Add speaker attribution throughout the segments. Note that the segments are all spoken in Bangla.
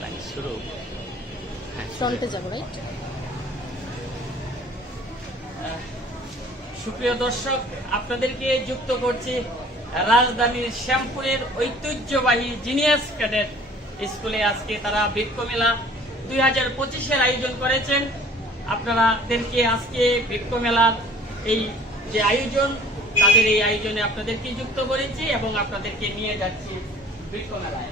Speaker 1: লাইন শুরু। হ্যাঁ,
Speaker 2: ফ্রন্টে যাব রাইট
Speaker 1: সুপ্রিয় দর্শক আপনাদেরকে যুক্ত করছি রাজধানীর শ্যামপুরের ঐতিহ্যবাহী জিনিয়াস ক্যাডেট স্কুলে। আজকে তারা বৃক্ষ মেলা দুই হাজার পঁচিশের আয়োজন করেছেন। আপনাদেরকে আজকে বৃক্ষ মেলার এই যে আয়োজন তাদের এই আয়োজনে আপনাদেরকে যুক্ত করেছি এবং আপনাদেরকে নিয়ে যাচ্ছি বৃক্ষ মেলায়।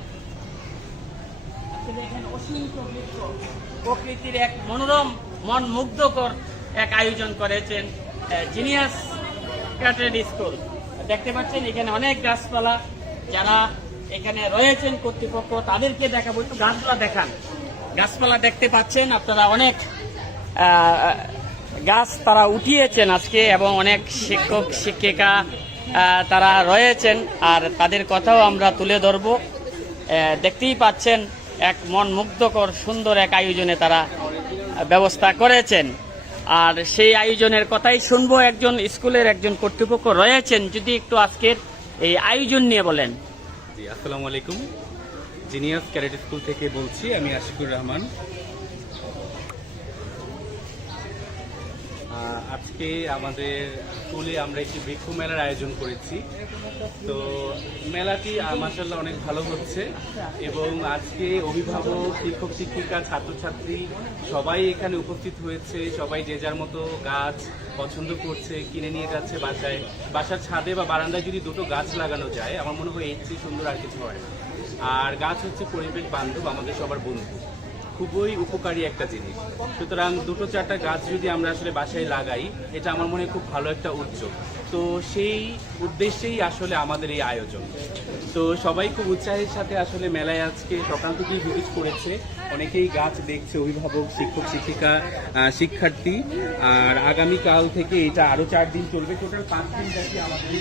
Speaker 1: প্রকৃতির এক মনোরম মন মুগ্ধকর এক আয়োজন করেছেন জিনিয়াস ক্যাটেড স্কুল দেখতে পাচ্ছেন, এখানে অনেক গাছপালা, যারা এখানে রয়েছেন কর্তৃপক্ষ, তাদেরকে দেখাবো, একটু গাছপালা দেখান। গাছপালা দেখতে পাচ্ছেন, আপনারা অনেক গাছ তারা উঠিয়েছেন আজকে, এবং অনেক শিক্ষক, শিক্ষিকা তারা রয়েছেন, আর তাদের কথাও আমরা তুলে ধরবো। দেখতেই পাচ্ছেন এক মন মুগ্ধকর সুন্দর এক আয়োজনে তারা ব্যবস্থা করেছেন। আর সেই আয়োজনের কথাই শুনব, একজন স্কুলের একজন কর্তৃপক্ষ রয়েছেন। যদি একটু আজকের এই আয়োজন নিয়ে বলেন।
Speaker 3: আসসালাম আলাইকুম। জিনিয়াস ক্যারেট স্কুল থেকে বলছি, আমি আশিকুর রহমান। আজকে আমাদের স্কুলে আমরা একটি বৃক্ষ মেলার আয়োজন করেছি। তো মেলাটি মাসাল্লাহ অনেক ভালো হচ্ছে এবং আজকে অভিভাবক, শিক্ষক, শিক্ষিকা, ছাত্রছাত্রী সবাই এখানে উপস্থিত হয়েছে। সবাই যে যার মতো গাছ পছন্দ করছে, কিনে নিয়ে যাচ্ছে বাসায়। বাসার ছাদে বা বারান্দায় যদি দুটো গাছ লাগানো যায়, আমার মনে হয় এর চেয়ে সুন্দর আর কিছু হয় না। আর গাছ হচ্ছে পরিবেশ বান্ধব, আমাদের সবার বন্ধু। খুবই উপকারী একটা জিনিস। সুতরাং দুটো চারটা গাছ যদি আমরা আসলে বাসায় লাগাই, এটা আমার মনে খুব ভালো একটা উদ্যোগ। তো সেই উদ্দেশ্যেই আসলে আমাদের এই আয়োজন। তো সবাই খুব উৎসাহের সাথে আসলে মেলায় আজকে সকাল থেকেই ভিজিট করেছে। অনেকেই গাছ দেখছে, অভিভাবক, শিক্ষক, শিক্ষিকা শিক্ষার্থী। আর আগামীকাল থেকে এটা আরও চার দিন চলবে। টোটাল পাঁচ দিন ব্যাপী আমাদের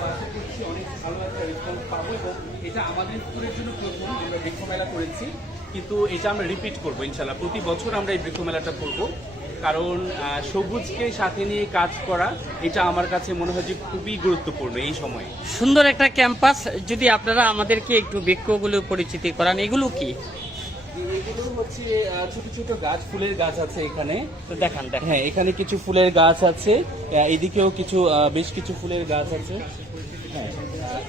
Speaker 3: তো আশা করছি অনেক ভালো একটা রেসপন্স পাবো এবং এটা আমাদের স্কুলের জন্য প্রথম আমরা বৃক্ষ মেলা করেছি। কিন্তু এটা আমরা রিপিট করব ইনশাল্লাহ প্রতি বছর আমরা এই বৃক্ষ মেলাটা করব। কারণ সবুজকে সাথে নিয়ে কাজ করা এটা আমার কাছে মনে হয় যে খুবই গুরুত্বপূর্ণ এই সময়ে।
Speaker 1: সুন্দর একটা ক্যাম্পাস। যদি আপনারা আমাদেরকে একটু বৃক্ষগুলো পরিচিতি করান এগুলো কি?
Speaker 3: এগুলো হচ্ছে ছোট ছোট গাছ ফুলের গাছ আছে এখানে।
Speaker 1: দেখান
Speaker 3: হ্যাঁ এখানে কিছু ফুলের গাছ আছে। এদিকেও কিছু বেশ কিছু ফুলের গাছ আছে।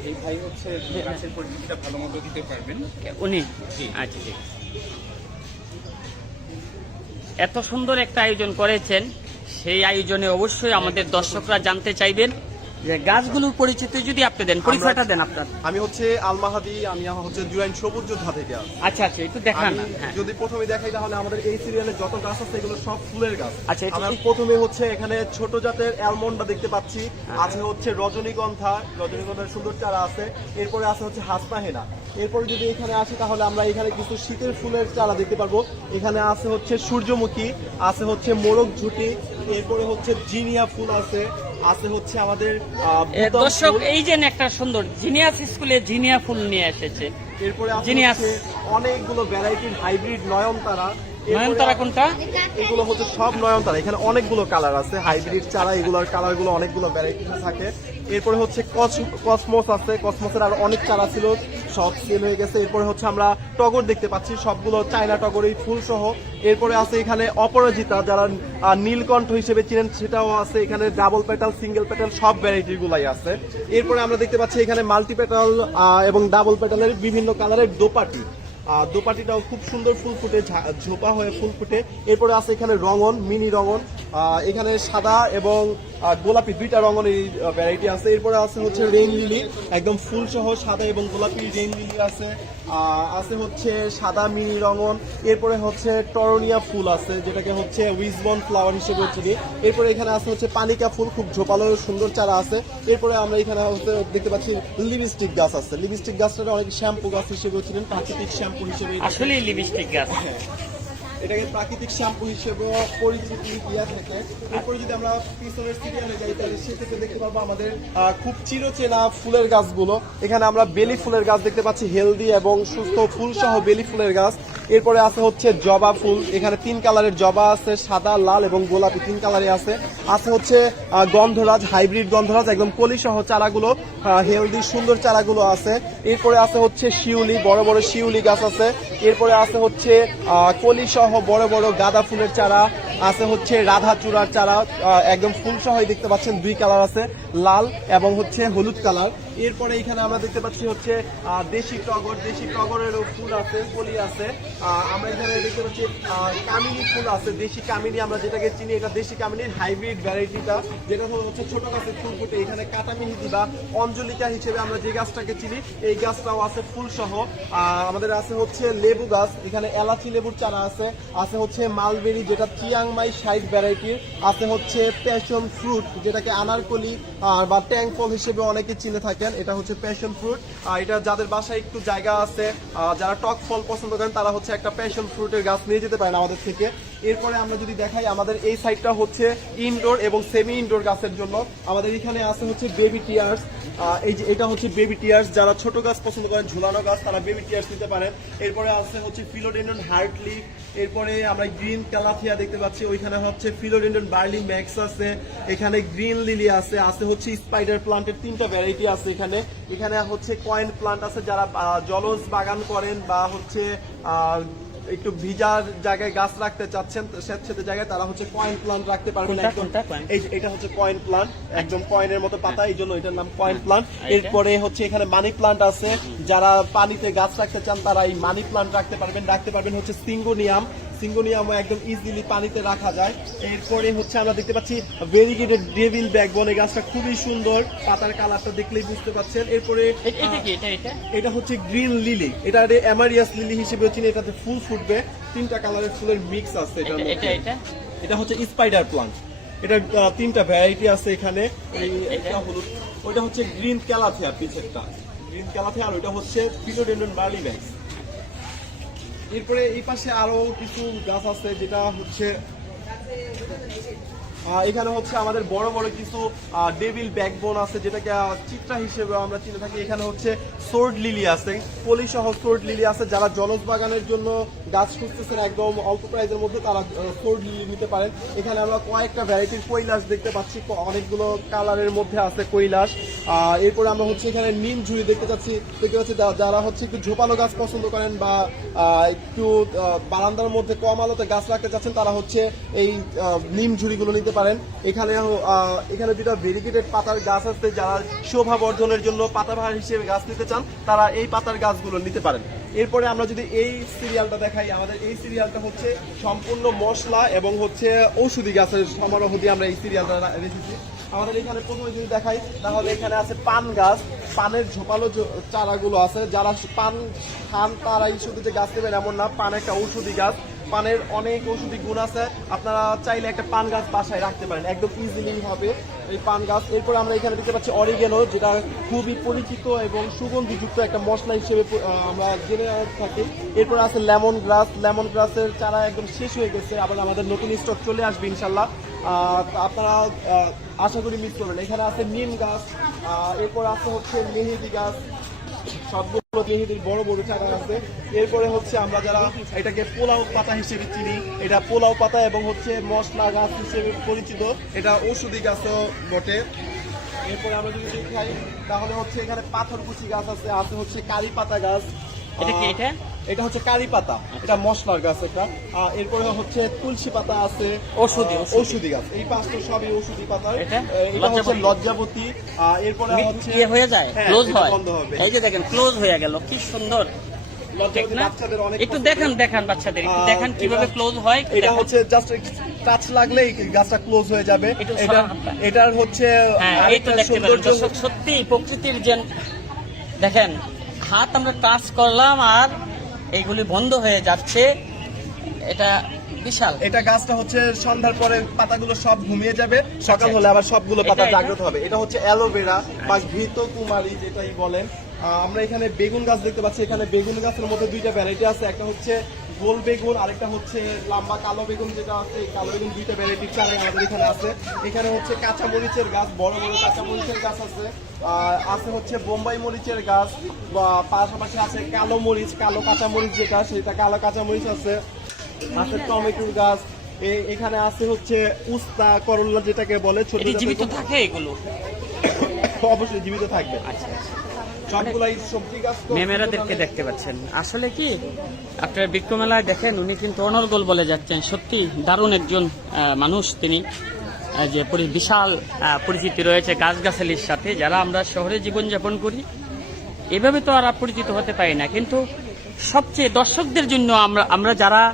Speaker 3: এই ভাই হচ্ছে গাছের পরিচিতিটা ভালো মতো দিতে পারবেন।
Speaker 1: উনি? আচ্ছা ঠিক এত সুন্দর একটা আয়োজন করেছেন সেই আয়োজনে অবশ্যই আমাদের দর্শকরা জানতে চাইবেন। যে গাছগুলোর পরিচিতি যদি আপনি দেন পরিচয়টা দেন আপনার।
Speaker 4: আমি হচ্ছে আলমাহাদি আমি হচ্ছে জুরাইন সবুজ যোদ্ধা থেকে
Speaker 1: আচ্ছা আচ্ছা একটু দেখান হ্যাঁ।
Speaker 4: যদি প্রথমে দেখাই তাহলে আমাদের এই সিরিয়ালে যত গাছ আছে এগুলো সব ফুলের গাছ।
Speaker 1: আচ্ছা,
Speaker 4: আমরা প্রথমে হচ্ছে এখানে ছোট জাতের অ্যালমন্ডা দেখতে পাচ্ছি।
Speaker 1: হ্যাঁ।
Speaker 4: আছে হচ্ছে রজনীগন্ধা রজনীগন্ধার সুন্দর চারা আছে। এরপরে আছে হচ্ছে হাসপাহেনা। এরপরে যদি এখানে আসি তাহলে আমরা এখানে কিছু শীতের ফুলের চারা দেখতে পারব। এখানে আছে হচ্ছে সূর্যমুখী আছে হচ্ছে মোরগ ঝুটি এরপরে হচ্ছে জিনিয়া ফুল আছে। আছে হচ্ছে আমাদের
Speaker 1: দর্শক এই যে একটা সুন্দর জিনিয়াস স্কুলে জিনিয়া ফুল নিয়ে এসেছে।
Speaker 4: এরপরে
Speaker 1: জিনিয়াস।
Speaker 4: অনেকগুলো ভ্যারাইটির হাইব্রিড নয়নতারা।
Speaker 1: নয়নতারা কোনটা?
Speaker 4: এগুলো হচ্ছে সব নয়নতারা। এখানে অনেকগুলো কালার আছে হাইব্রিড চারা এগুলোর কালারগুলো অনেকগুলো ভ্যারাইটি থাকে। এরপরে হচ্ছে কস- কসমোস আছে কসমোসের আর অনেক চারা ছিল। সব সেল হয়ে গেছে। এরপরে হচ্ছে আমরা টগর দেখতে পাচ্ছি। সবগুলো চায়না টগর এই ফুল সহ। এরপরে আছে এখানে অপরাজিতা, যারা নীলকণ্ঠ হিসেবে চিনেন, সেটাও আছে। এখানে ডাবল প্যাটাল সিঙ্গেল পেটাল সব ভ্যারাইটির গুলাই আছে। এরপরে আমরা দেখতে পাচ্ছি এখানে মাল্টি পেটাল এবং ডাবল প্যাটালের বিভিন্ন কালারের দোপাটি। দোপাটিটাও খুব সুন্দর ফুল ফুটে ঝোপা হয়ে ফুল ফুটে। এরপরে আছে এখানে রঙন মিনি রঙন। এখানে সাদা এবং গোলাপি দুইটা রঙের এই ভ্যারাইটি আছে। এরপরে আছে হচ্ছে রেইন লিলি একদম ফুল সহ সাদা এবং গোলাপি রেইন লিলি আছে। আছে হচ্ছে সাদা মিনি রঙন এরপরে হচ্ছে টরনিয়া ফুল আছে যেটাকে হচ্ছে উইজবন ফ্লাওয়ার হিসেবে চিনি। এরপরে এখানে আছে হচ্ছে পানিকা ফুল খুব ঝোপালো সুন্দর চারা আছে। এরপরে আমরা এখানে হচ্ছে দেখতে পাচ্ছি লিপস্টিক গাছ আছে। লিপস্টিক গাছটা অনেক শ্যাম্পু গাছ হিসেবে চিনেন প্রাকৃতিক শ্যাম্পু হিসেবে
Speaker 1: আসলে লিপস্টিক গাছ।
Speaker 4: এটাকে প্রাকৃতিক শ্যাম্পু হিসেবে পরিচিতি দিয়া থাকে। এরপরে যদি আমরা পিছনের সিরিয়ালে যাই, তাহলে সেক্ষেত্রে দেখতে পারব আমাদের খুব চিরচেনা ফুলের গাছগুলো। এখানে আমরা বেলি ফুলের গাছ দেখতে পাচ্ছি, হেলদি এবং সুস্থ ফুল সহ বেলি ফুলের গাছ। এরপরে আছে হচ্ছে জবা ফুল। এখানে তিন কালারের জবা আছে, সাদা, লাল এবং গোলাপি তিন কালারে আছে। আছে হচ্ছে গন্ধরাজ, হাইব্রিড গন্ধরাজ, একদম কলি সহ চারাগুলো হেলদি, সুন্দর চারাগুলো আছে। এরপরে আছে হচ্ছে শিউলি, বড় বড় শিউলি গাছ আছে। এরপরে আছে হচ্ছে কলি সহ বড় বড় গাঁদা ফুলের চারা আছে হচ্ছে রাধা চূড়ার চারা একদম ফুল সহই দেখতে পাচ্ছেন দুই কালার আছে, লাল এবং হচ্ছে হলুদ কালার। এরপরে এখানে আমরা দেখতে পাচ্ছি হচ্ছে দেশি টগর, দেশি টগরেরও ফুল আছে, কলি আছে। আমরা এখানে দেখতে পাচ্ছি কামিনী ফুল আছে, দেশি কামিনী, আমরা যেটাকে চিনি এটা দেশি কামিনীর হাইব্রিড ভ্যারাইটিটা, যেটা হচ্ছে ছোট গাছের ফুল ফুটে এখানে কাটা মিহিদি বা অঞ্জলিকা হিসেবে আমরা যে গাছটাকে চিনি, এই গাছটাও আছে ফুল সহ আমাদের আছে হচ্ছে লেবু গাছ, এখানে এলাচি লেবুর চারা আছে আছে হচ্ছে মালবেরি, যেটা চিয়াংমাই সাইড ভ্যারাইটির আছে হচ্ছে প্যাশন ফ্রুট, যেটাকে আনারকলি বা ট্যাং ফল হিসেবে অনেকে চিনে থাকেন। এটা হচ্ছে প্যাশন ফ্রুট এটা যাদের বাসায় একটু জায়গা আছে যারা টক ফল পছন্দ করেন, তারা হচ্ছে একটা প্যাশন ফ্রুটের গাছ নিয়ে যেতে পারেন আমাদের থেকে। এরপরে আমরা যদি দেখাই, আমাদের এই সাইডটা হচ্ছে ইনডোর এবং সেমি ইনডোর গাছের জন্য। আমাদের এখানে আছে হচ্ছে বেবি টিয়ার্স এই যে, এটা হচ্ছে বেবি টিয়ার্স যারা ছোট গাছ পছন্দ করেন, ঝুলানো গাছ, তারা বেবি টিয়ার্স নিতে পারেন। এরপরে আছে হচ্ছে ফিলোডেন্ডন হার্টলি এরপরে আমরা গ্রিন ক্যালাথিয়া দেখতে পাচ্ছি। ওইখানে হচ্ছে ফিলোডেন্ডন বার্লি ম্যাক্স আছে। এখানে গ্রিন লিলি আছে। আছে হচ্ছে স্পাইডার প্লান্টের তিনটা ভ্যারাইটি আছে। এখানে। এখানে হচ্ছে কয়েন প্লান্ট আছে যারা জলজ বাগান করেন বা হচ্ছে একটু ভিজার জায়গায় গাছ রাখতে চাচ্ছেন স্যাঁতস্যাঁতে জায়গায় তারা হচ্ছে কয়েন প্লান্ট রাখতে পারবেন একদম। এই এটা হচ্ছে কয়েন প্লান্ট একদম কয়েনের মতো পাতা এই জন্য এটার নাম কয়েন প্লান্ট এরপরে হচ্ছে এখানে মানি প্লান্ট আছে। যারা পানিতে গাছ রাখতে চান তারা এই মানি প্লান্ট রাখতে পারবেন রাখতে পারবেন হচ্ছে সিঙ্গোনিয়াম। সিঙ্গোনিয়াম একদম ইজিলি পানিতে রাখা যায়। এরপরে হচ্ছে আমরা দেখতে পাচ্ছি ভেরিগেটেড ডেভিল ব্যাকবন এই গাছটা খুবই সুন্দর। পাতার কালারটা দেখলেই বুঝতে পারছেন এরপরে
Speaker 1: এটা
Speaker 4: হচ্ছে গ্রিন লিলি এটা অ্যামারিয়াস লিলি হিসেবে চিনি। এটাতে ফুল ফুটবে। তিনটা কালারের ফুলের মিক্স আছে এটার
Speaker 1: এটা
Speaker 4: মধ্যে। হচ্ছে স্পাইডার প্লান্ট এটা তিনটা ভ্যারাইটি আছে এখানে।
Speaker 1: এটা?
Speaker 4: হলুদ। ওইটা হচ্ছে গ্রিন ক্যালাথিয়া পিছেরটা। গ্রিন ক্যালাথিয়া আর ওইটা হচ্ছে ফিলোডেন্ডন বার্লি ব্যাগস এরপরে এই পাশে আরও কিছু গাছ আছে যেটা হচ্ছে এখানে হচ্ছে আমাদের বড় বড় কিছু ডেভিল ব্যাকবোন আছে, যেটাকে চিত্রা হিসেবে আমরা চিনে থাকি। এখানে হচ্ছে সোর্ড লিলি আছে পলি সহ সোর্ড লিলি আছে, যারা জলজ বাগানের জন্য গাছ খুঁজতেছেন একদম অল্প প্রাইজের মধ্যে তারা সোর্ড লিলি নিতে পারেন। এখানে আমরা কয়েকটা ভ্যারাইটির কৈলাস দেখতে পাচ্ছি অনেকগুলো কালারের মধ্যে আছে কৈলাস। এরপরে আমরা হচ্ছে এখানে নিম ঝুড়ি দেখতে পাচ্ছি দেখতে পাচ্ছি যারা হচ্ছে একটু ঝোপালো গাছ পছন্দ করেন বা একটু বারান্দার মধ্যে কম আলোতে গাছ রাখতে চাচ্ছেন, তারা হচ্ছে এই নিম ঝুড়িগুলো নিতে পারেন। এখানে এখানে যেটা ভেরিগেটেড পাতার গাছ আছে যারা শোভা বর্ধনের জন্য পাতাবাহার হিসেবে গাছ নিতে চান, তারা এই পাতার গাছগুলো নিতে পারেন। এরপরে আমরা যদি এই সিরিয়ালটা দেখাই, আমাদের এই সিরিয়ালটা হচ্ছে সম্পূর্ণ মশলা এবং হচ্ছে ঔষধি গাছের সমারোহ দিয়ে আমরা এই সিরিয়ালটা রেখেছি। আমাদের এখানে প্রথমে যদি দেখাই, তাহলে এখানে আছে পান গাছ। পানের ঝোপালো চারাগুলো আছে। যারা পান খান, তারাই শুধু যে গাছ নেবেন এমন না, পান একটা ঔষধি গাছ। পানের অনেক ঔষধি গুণ আছে। আপনারা চাইলে একটা পান গাছ বাসায় রাখতে পারেন। একদম ইজিলি হবে এই পান গাছ। এরপর আমরা এখানে দেখতে পাচ্ছি অরিগেনো যেটা খুবই পরিচিত এবং সুগন্ধিযুক্ত একটা মশলা হিসেবে আমরা জেনে থাকি। এরপর আছে লেমন গ্রাস লেমন গ্রাসের চারা একদম শেষ হয়ে গেছে। আবার আমাদের নতুন স্টক চলে আসবে ইনশাল্লাহ আপনারা আশা করি মিস করবেন। এখানে আছে নিম গাছ। এরপর আছে হচ্ছে মেহেদি গাছ। সবগুলো মেহেদির বড় বড় চারা আছে। এরপরে হচ্ছে আমরা যারা এটাকে পোলাও পাতা হিসেবে চিনি, এটা পোলাও পাতা এবং হচ্ছে মশলা গাছ হিসেবে পরিচিত, এটা ঔষধি গাছও বটে। এরপরে আমরা যদি দেখাই, তাহলে হচ্ছে এখানে পাথরকুচি গাছ আছে আছে হচ্ছে কারি পাতা গাছ।
Speaker 1: এটা কি এটা?
Speaker 4: এটা হচ্ছে কারি পাতা। এটা মশলার গাছ এটা। এরপরে হচ্ছে তুলসী পাতা আছে।
Speaker 1: ঔষধি, ঔষধি।
Speaker 4: গাছ। এই পাঁচটা সবই ঔষধি পাতা।
Speaker 1: এটা?
Speaker 4: হচ্ছে
Speaker 1: লজ্জাবতী?
Speaker 4: এরপরে হচ্ছে
Speaker 1: ইয়ে হয়ে যায়?
Speaker 4: হ্যাঁ,
Speaker 1: ক্লোজ হয়?
Speaker 4: বন্ধ হবে।
Speaker 1: এই যে দেখেন ক্লোজ হয়ে গেল। কি সুন্দর। একটু। দেখান দেখান বাচ্চাদের। একটু দেখান কীভাবে ক্লোজ হয়
Speaker 4: এটা হচ্ছে জাস্ট টাচ লাগলেই গাছটা ক্লোজ হয়ে যাবে। এটা এটার হচ্ছে
Speaker 1: হ্যাঁ সত্যি প্রকৃতির যে দেখেন হাত আমরা টাচ করলাম আর এইগুলি বন্ধ হয়ে যাচ্ছে। এটা বিশাল।
Speaker 4: এটা গাছটা হচ্ছে সন্ধ্যার পরে পাতাগুলো সব ঘুমিয়ে যাবে। সকাল হলে আবার সবগুলো পাতা? জাগ্রত হবে। এটা হচ্ছে অ্যালোভেরা বা ঘৃত কুমারী যেটাই বলেন। আমরা এখানে বেগুন গাছ দেখতে পাচ্ছি। এখানে বেগুন গাছের মধ্যে দুইটা ভ্যারাইটি আছে। একটা হচ্ছে গোল বেগুন আরেকটা হচ্ছে লম্বা কালো বেগুন যেটা আছে কালো বেগুন দুইটা ভ্যারাইটির চারাই আমাদের এখানে আছে। এখানে হচ্ছে কাঁচা মরিচের গাছ বড় বড় কাঁচা মরিচের গাছ আছে আর আছে হচ্ছে বোম্বাই মরিচের গাছ বা পাশাপাশি আছে কালো মরিচ কালো কাঁচা মরিচ যেটা সেটা কালো কাঁচা মরিচ আছে আছে টমেটোর গাছ এখানে আছে হচ্ছে উস্তা করল্লা যেটাকে বলে ছোট
Speaker 1: জীবিত থাকে এগুলো?
Speaker 4: অবশ্যই জীবিত থাকবে।
Speaker 1: আচ্ছা আচ্ছা।
Speaker 4: তো-
Speaker 1: মেমেরাদেরকে দেখতে পাচ্ছেন। আসলে কি, আপনার বৃক্ষ মেলায় দেখেন, উনি কিন্তু অনর্গল বলে যাচ্ছেন। সত্যি দারুণ একজন মানুষ তিনি যে বিশাল পরিচিতি রয়েছে গাছগাছালির সাথে, যারা আমরা শহরে জীবনযাপন করি। এভাবে তো আর পরিচিত হতে পারি না। কিন্তু সবচেয়ে দর্শকদের জন্য আমরা আমরা যারা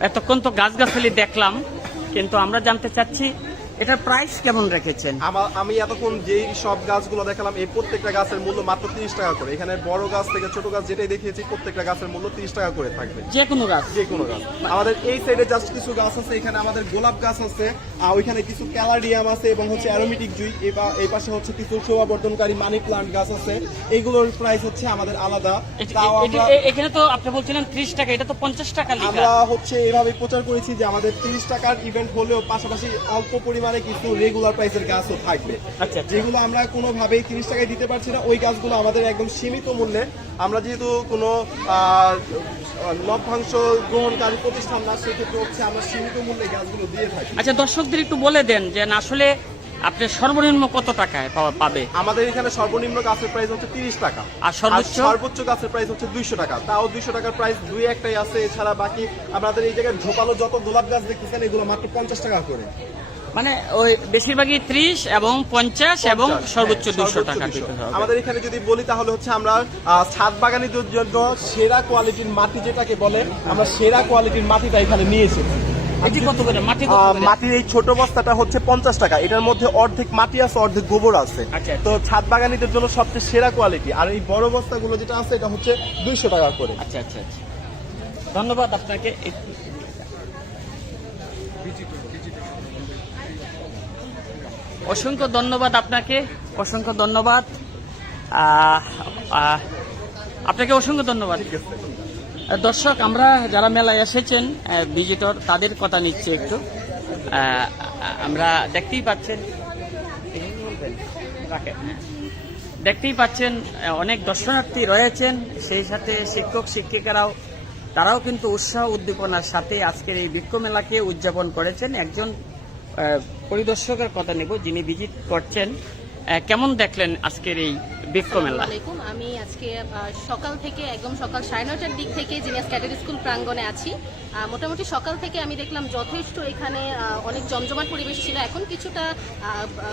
Speaker 1: এতক্ষণ তো গাছগাছালি দেখলাম, কিন্তু আমরা জানতে চাচ্ছি এটার প্রাইস কেমন রেখেছেন?
Speaker 4: আমি এতক্ষণ যেই সব গাছগুলো দেখালাম এই প্রত্যেকটা গাছের মূল্য মাত্র তিরিশ টাকা করে। এখানে বড় গাছ থেকে ছোট গাছ যেটাই দেখিয়েছি প্রত্যেকটা গাছের মূল্য তিরিশ টাকা করে থাকবে।
Speaker 1: যে কোনো গাছ।
Speaker 4: যে কোনো গাছ। আমাদের এই সাইডে জাস্ট কিছু গাছ আছে এখানে আমাদের গোলাপ গাছ আছে আর ওইখানে কিছু ক্যালারিয়াম আছে এবং হচ্ছে অ্যারোমেটিক জুই। এই এই পাশে হচ্ছে কিছু শোভাবর্ধনকারী মানি প্লান্ট গাছ আছে। এইগুলোর প্রাইস হচ্ছে আমাদের আলাদা। তাও আমরা
Speaker 1: এখানে তো আপনি বলছিলেন ত্রিশ টাকা এটা তো পঞ্চাশ টাকা
Speaker 4: আমরা হচ্ছে এভাবে প্রচার করেছি যে আমাদের তিরিশ টাকার ইভেন্ট হলেও পাশাপাশি অল্প পরিমাণে কিছু রেগুলার প্রাইসের গাছও থাকবে।
Speaker 1: আচ্ছা।
Speaker 4: যেগুলো আমরা কোনোভাবেই তিরিশ টাকায় দিতে পারছি না ওই গাছগুলো আমাদের একদম সীমিত মূল্যে। আমরা যেহেতু কোনো লভ্যাংশ গ্রহণকারী প্রতিষ্ঠান না সেক্ষেত্রে হচ্ছে আমরা সীমিত মূল্যে গাছগুলো দিয়ে থাকি।
Speaker 1: আচ্ছা দর্শকদের একটু বলে দেন যে আসলে আপনি সর্বনিম্ন কত টাকায় পাবে?
Speaker 4: আমাদের এখানে সর্বনিম্ন গাছের প্রাইস হচ্ছে তিরিশ টাকা।
Speaker 1: আর সর্বোচ্চ?
Speaker 4: সর্বোচ্চ গাছের প্রাইস হচ্ছে দুইশো টাকা। তাও দুইশো টাকার প্রাইস দুই একটাই আছে এছাড়া বাকি আমাদের এই জায়গায় ঝোপালো যত গোলাপ গাছ দেখতেছেন এগুলো মাত্র পঞ্চাশ টাকা করে।
Speaker 1: মানে ওই বেশিরভাগই ত্রিশ এবং পঞ্চাশ এবং সর্বোচ্চ
Speaker 4: হ্যাঁ,
Speaker 1: দুশো টাকা
Speaker 4: 200
Speaker 1: দিতে হবে।
Speaker 4: আমাদের এখানে যদি বলি তাহলে হচ্ছে আমরা ছাদ বাগানিদের জন্য সেরা কোয়ালিটির মাটি যেটাকে বলে আমরা সেরা কোয়ালিটির মাটিটা এখানে নিয়ে এসেছি।
Speaker 1: এটি কত করে? মাটি কত
Speaker 4: আহ,
Speaker 1: করে?
Speaker 4: মাটির এই ছোট বস্তাটা হচ্ছে পঞ্চাশ টাকা। এটার মধ্যে অর্ধেক মাটি আছে অর্ধেক গোবর আছে।
Speaker 1: আচ্ছা।
Speaker 4: তো ছাদ বাগানিদের জন্য সবচেয়ে সেরা কোয়ালিটি। আর এই বড় বস্তাগুলো যেটা আছে এটা হচ্ছে দুইশো টাকা করে।
Speaker 1: আচ্ছা আচ্ছা আচ্ছা। ধন্যবাদ আপনাকে। অসংখ্য ধন্যবাদ আপনাকে, অসংখ্য ধন্যবাদ। আপনাকে অসংখ্য ধন্যবাদ। দর্শক, আমরা যারা মেলায় এসেছেন ভিজিটর তাদের কথা নিচ্ছে একটু। আমরা দেখতেই পাচ্ছেন। দেখতেই পাচ্ছেন অনেক দর্শনার্থী রয়েছেন, সেই সাথে শিক্ষক, শিক্ষিকারাও, তারাও কিন্তু উৎসাহ, উদ্দীপনার সাথে আজকের এই বৃক্ষ মেলাকে উদযাপন করেছেন। একজন পরিদর্শকের কথা নেব যিনি ভিজিট করছেন। কেমন দেখলেন আজকের এই বৃক্ষ মেলা
Speaker 2: আমি আজকে সকাল থেকে একদম সকাল সাড়ে নয়টার দিক থেকে জিনিয়াস ক্যাডেট স্কুল প্রাঙ্গণে আছি মোটামুটি সকাল থেকে আমি দেখলাম যথেষ্ট এখানে অনেক জমজমাট পরিবেশ ছিল। এখন কিছুটা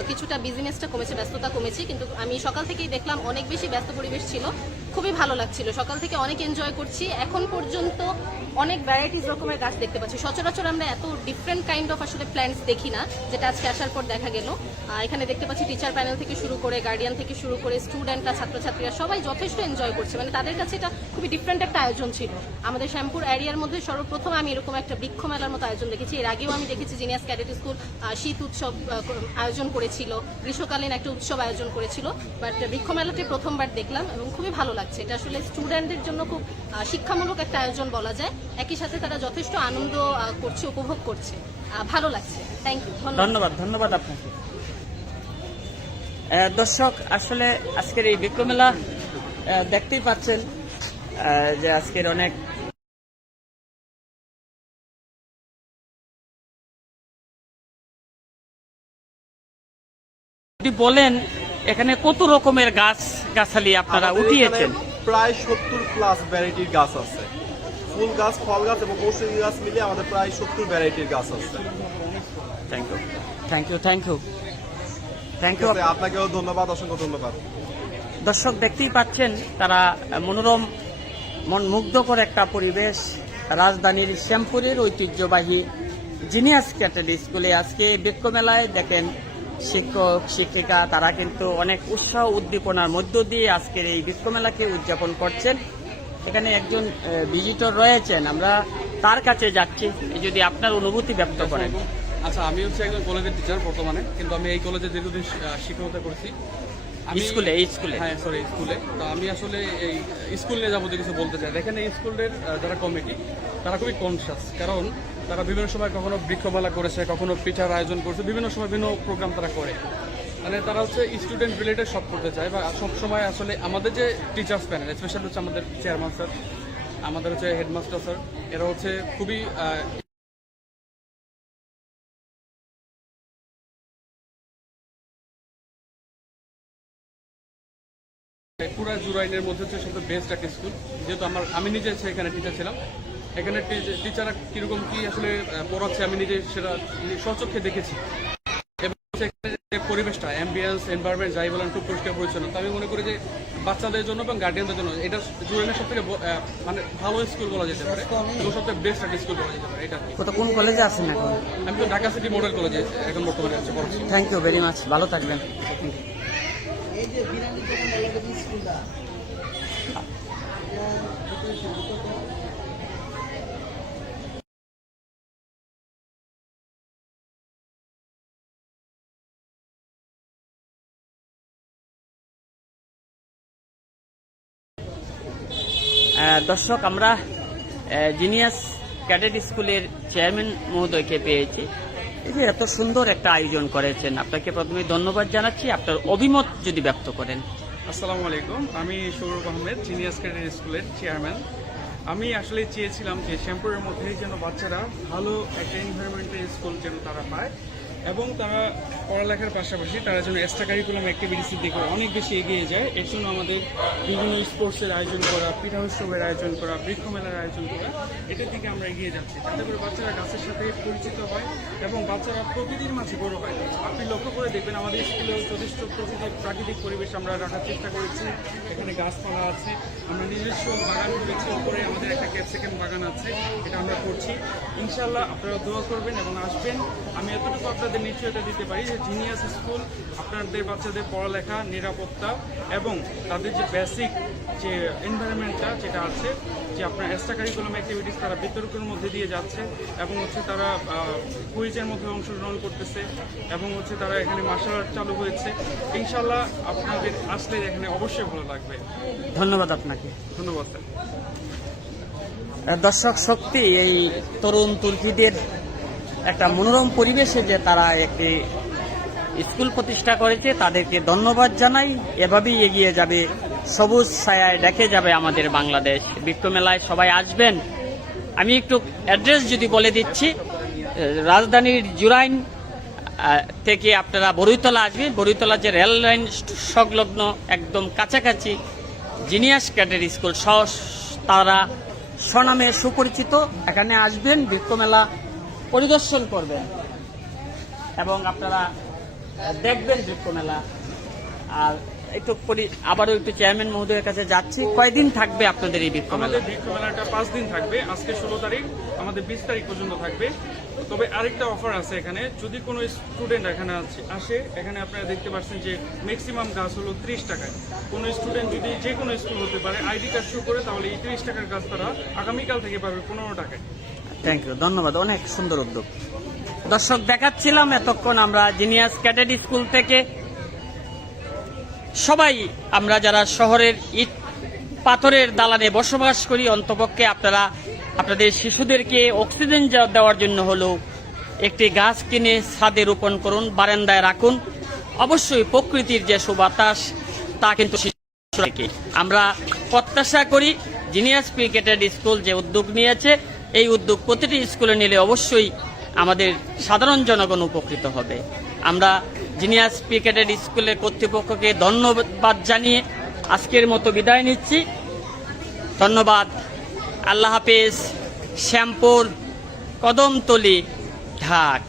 Speaker 2: কিছুটা বিজনেসটা কমেছে, ব্যস্ততা কমেছে, কিন্তু আমি সকাল থেকেই দেখলাম অনেক বেশি ব্যস্ত পরিবেশ ছিল। খুবই ভালো লাগছিল। সকাল থেকে অনেক এনজয় করছি। এখন পর্যন্ত অনেক ভ্যারাইটিস রকমের গাছ দেখতে পাচ্ছি। সচরাচর আমরা এত ডিফারেন্ট কাইন্ড অফ আসলে প্ল্যান্টস দেখি না, যেটা আজকে আসার পর দেখা গেল। এখানে দেখতে পাচ্ছি টিচার প্যানেল থেকে শুরু করে গার্ডিয়ান থেকে শুরু করে স্টুডেন্টরা ছাত্রছাত্রীরা সবাই যথেষ্ট এনজয় করছে। মানে তাদের কাছে এটা খুবই ডিফারেন্ট একটা আয়োজন ছিল। আমাদের শ্যামপুর এরিয়ার মধ্যে সর্বপ্রথম আমি এরকম একটা বৃক্ষ মেলার মতো আয়োজন দেখেছি। এর আগেও আমি দেখেছি জিনিয়াস ক্যাডেট স্কুল শীত উৎসব আয়োজন করেছিল। গ্রীষ্মকালীন একটা উৎসব আয়োজন করেছিল। বাট বৃক্ষ মেলাটি প্রথমবার দেখলাম এবং খুবই ভালো লাগছে এটা আসলে স্টুডেন্টদের জন্য খুব শিক্ষামূলক একটা আয়োজন বলা যায়। একই সাথে তারা যথেষ্ট আনন্দ করছে উপভোগ করছে। ভালো লাগছে। থ্যাংক ইউ ধন্যবাদ।
Speaker 1: ধন্যবাদ আপনাকে। দর্শক আসলে আজকের এই বৃক্ষ মেলা আহ, দেখতেই পাচ্ছেন যে আজকের অনেক বলেন এখানে কত রকমের গাছ গাছালি আপনারা উঠিয়েছেন?
Speaker 4: প্রায় সত্তর প্লাস ভ্যারাইটির গাছ আছে। ফুল গাছ ফল গাছ এবং ঔষধি গাছ মিলে আমাদের প্রায় সত্তর ভ্যারাইটির গাছ আছে।
Speaker 1: Thank you thank you thank you thank you
Speaker 4: আপনাকেও ধন্যবাদ অসংখ্য ধন্যবাদ।
Speaker 1: দর্শক দেখতেই পাচ্ছেন তারা মনোরম মন মুগ্ধকর একটা পরিবেশ রাজধানীর শ্যামপুরের ঐতিহ্যবাহী জিনিয়াস ক্যাটেল স্কুলে আজকে বৃক্ষ মেলায় দেখেন শিক্ষক শিক্ষিকা তারা কিন্তু অনেক উৎসাহ উদ্দীপনার মধ্য দিয়ে আজকের এই বৃক্ষ মেলাকে উদযাপন করছেন। এখানে একজন ভিজিটর রয়েছেন। আমরা তার কাছে যাচ্ছি। যদি আপনার অনুভূতি ব্যক্ত করেন।
Speaker 5: আচ্ছা আমি হচ্ছে একজন কলেজের টিচার বর্তমানে কিন্তু আমি এই কলেজে দীর্ঘদিন শিক্ষকতা করেছি।
Speaker 6: আমি-
Speaker 1: স্কুলে এই স্কুলে?
Speaker 6: হ্যাঁ সরি স্কুলে। তো আমি আসলে এই স্কুল নিয়ে যাবতীয় কিছু বলতে চাই। দেখেন এই স্কুলের যারা কমিটি তারা খুবই কনসিয়াস কারণ তারা বিভিন্ন সময় কখনো বৃক্ষমেলা করেছে, কখনো পিঠার আয়োজন করেছে, বিভিন্ন সময় বিভিন্ন প্রোগ্রাম তারা করে। মানে তারা হচ্ছে স্টুডেন্ট রিলেটেড সব করতে চায় বা সব সময় আসলে আমাদের যে টিচার্স প্যানেল স্পেশালি হচ্ছে আমাদের চেয়ারম্যান স্যার আমাদের হচ্ছে হেডমাস্টার স্যার এরা হচ্ছে খুবই পুরা জুরাইনের মধ্যে হচ্ছে সবচেয়ে বেস্ট একটা স্কুল যেহেতু আমার, আমি নিজে এখানে টিচার ছিলাম। এখানে টিচাররা কীরকম কি আসলে পড়াচ্ছে আমি নিজে সেটা স্বচক্ষে দেখেছি। এবং হচ্ছে এখানে যে পরিবেশটা অ্যাম্বিয়েন্স এনভায়রনমেন্ট যাই বলেন খুব পরিষ্কার পরিচ্ছন্ন। তো আমি মনে করি যে বাচ্চাদের জন্য এবং গার্ডিয়ানদের জন্য এটা জুরাইনের সব থেকে মানে ভালো স্কুল বলা যেতে পারে। এবং সব থেকে বেস্ট একটা স্কুল বলা যেতে পারে এটা।
Speaker 1: কত কোন কলেজে আছেন এখন?
Speaker 6: আমি তো ঢাকা সিটি মডেল কলেজে এখন বর্তমানে আছে পড়াচ্ছি।
Speaker 1: থ্যাংক ইউ ভেরি মাচ ভালো থাকবেন। আহ, দর্শক, আমরা জিনিয়াস ক্যাডেট স্কুলের চেয়ারম্যান মহোদয়কে পেয়েছি। এই যে এত সুন্দর একটা আয়োজন করেছেন, আপনাকে প্রথমে ধন্যবাদ জানাচ্ছি। আপনার অভিমত যদি ব্যক্ত করেন।
Speaker 6: আসসালামু আলাইকুম। আমি সৌরভ আহমেদ, জিনিয়াস ক্যাডেট স্কুলের চেয়ারম্যান। আমি আসলে চেয়েছিলাম যে শ্যামপুরের মধ্যেই যেন বাচ্চারা ভালো একটা এনভায়রনমেন্টের স্কুল যেন তারা পায়। এবং তারা পড়ালেখার পাশাপাশি তারা যেন এক্সট্রা কারিকুলাম অ্যাক্টিভিটিসের দিকে অনেক বেশি এগিয়ে যায়, এর জন্য আমাদের বিভিন্ন স্পোর্টসের আয়োজন করা, পিঠা উৎসবের আয়োজন করা বৃক্ষমেলার আয়োজন করা, এটার দিকে আমরা এগিয়ে যাচ্ছি। যাতে করে বাচ্চারা গাছের সাথে পরিচিত হয় এবং বাচ্চারা প্রকৃতির মাঝে বড় হয়। আপনি লক্ষ্য করে দেখবেন আমাদের স্কুলেও যথেষ্ট প্রকৃতির, প্রাকৃতিক পরিবেশ আমরা রাখার চেষ্টা করেছি। এখানে গাছপালা আছে, আমরা নিজস্ব বাগান করেছি উপরে আমাদের একটা ক্যাপসিকাম বাগান আছে, এটা আমরা করছি। ইনশাল্লাহ আপনারা দোয়া করবেন এবং আসবেন। আমি এতটুকু আপনাদের নিশ্চয়তা দিতে পারি যে জিনিয়াস স্কুল আপনাদের বাচ্চাদের পড়ালেখা নিরাপত্তা এবং তাদের যে বেসিক যে এনভায়রনমেন্টটা যেটা আছে যে আপনার এক্সট্রা কারিকুলাম অ্যাক্টিভিটিস তারা বিতর্কের মধ্যে দিয়ে যাচ্ছে এবং হচ্ছে তারা কুইজের মধ্যে অংশগ্রহণ করতেছে এবং হচ্ছে তারা এখানে মার্শাল আর্ট চালু হয়েছে। ইনশাল্লাহ আপনাদের আসলে এখানে অবশ্যই ভালো লাগবে।
Speaker 1: ধন্যবাদ আপনাকে।
Speaker 6: ধন্যবাদ স্যার।
Speaker 1: দর্শক শক্তি এই তরুণ তুর্কিদের একটা মনোরম পরিবেশে যে তারা একটি স্কুল প্রতিষ্ঠা করেছে, তাদেরকে ধন্যবাদ জানাই। এভাবেই এগিয়ে যাবে, সবুজ ছায়ায় দেখে যাবে আমাদের বাংলাদেশ। বৃক্ষমেলায় সবাই আসবেন। আমি একটু অ্যাড্রেস যদি বলে দিচ্ছি, রাজধানীর জুরাইন থেকে আপনারা বরুইতলা আসবেন। বরুইতলা যে রেল লাইন সংলগ্ন একদম কাছাকাছি জিনিয়াস ক্যাডের স্কুল তারা স্বনামে সুপরিচিত। এখানে আসবেন বৃক্ষমেলা পরিদর্শন করবেন। এবং আপনারা দেখবেন বৃক্ষমেলা আর একটু আবারও একটু চেয়ারম্যান মহোদয়ের কাছে যাচ্ছি। কয়দিন থাকবে আপনাদের এই বৃক্ষমেলা
Speaker 6: আমাদের বৃক্ষ মেলাটা পাঁচ দিন থাকবে। আজকে ষোলো তারিখ, আমাদের বিশ তারিখ পর্যন্ত থাকবে। তবে আরেকটা অফার আছে এখানে। যদি কোনো স্টুডেন্ট এখানে আসে, এখানে আপনারা দেখতে পাচ্ছেন যে ম্যাক্সিমাম গাছ হলো ত্রিশ টাকায়। কোনো স্টুডেন্ট যদি যে কোনো স্কুল হতে পারে, আইডি কার্ড শো করে, তাহলে এই ত্রিশ টাকার গাছ তারা আগামীকাল থেকে পাবে পনেরো টাকায়।
Speaker 1: থ্যাংক ইউ ধন্যবাদ, অনেক সুন্দর উদ্যোগ। দর্শক, দেখাচ্ছিলাম এতক্ষণ আমরা জিনিয়াস ক্যাডেট স্কুল থেকে। সবাই, আমরা যারা শহরের ইট পাথরের দালানে বসবাস করি, অন্তপক্ষে আপনারা, আপনাদের শিশুদেরকে অক্সিজেন দেওয়ার জন্য হলেও একটি গাছ কিনে ছাদে রোপণ করুন, বারান্দায় রাখুন। অবশ্যই প্রকৃতির যে সুবাতাস, তা কিন্তু শিশুকে আমরা প্রত্যাশা করি জিনিয়াস ক্রিকেটের স্কুল যে উদ্যোগ নিয়েছে এই উদ্যোগ প্রতিটি স্কুলে নিলে অবশ্যই আমাদের সাধারণ জনগণ উপকৃত হবে। আমরা জিনিয়াস ক্রিকেটের স্কুলে কর্তৃপক্ষকে ধন্যবাদ জানিয়ে আজকের মতো বিদায় নিচ্ছি। ধন্যবাদ। আল্লাহ হাফেজ, শ্যামপুর, কদমতলি, ঢাক।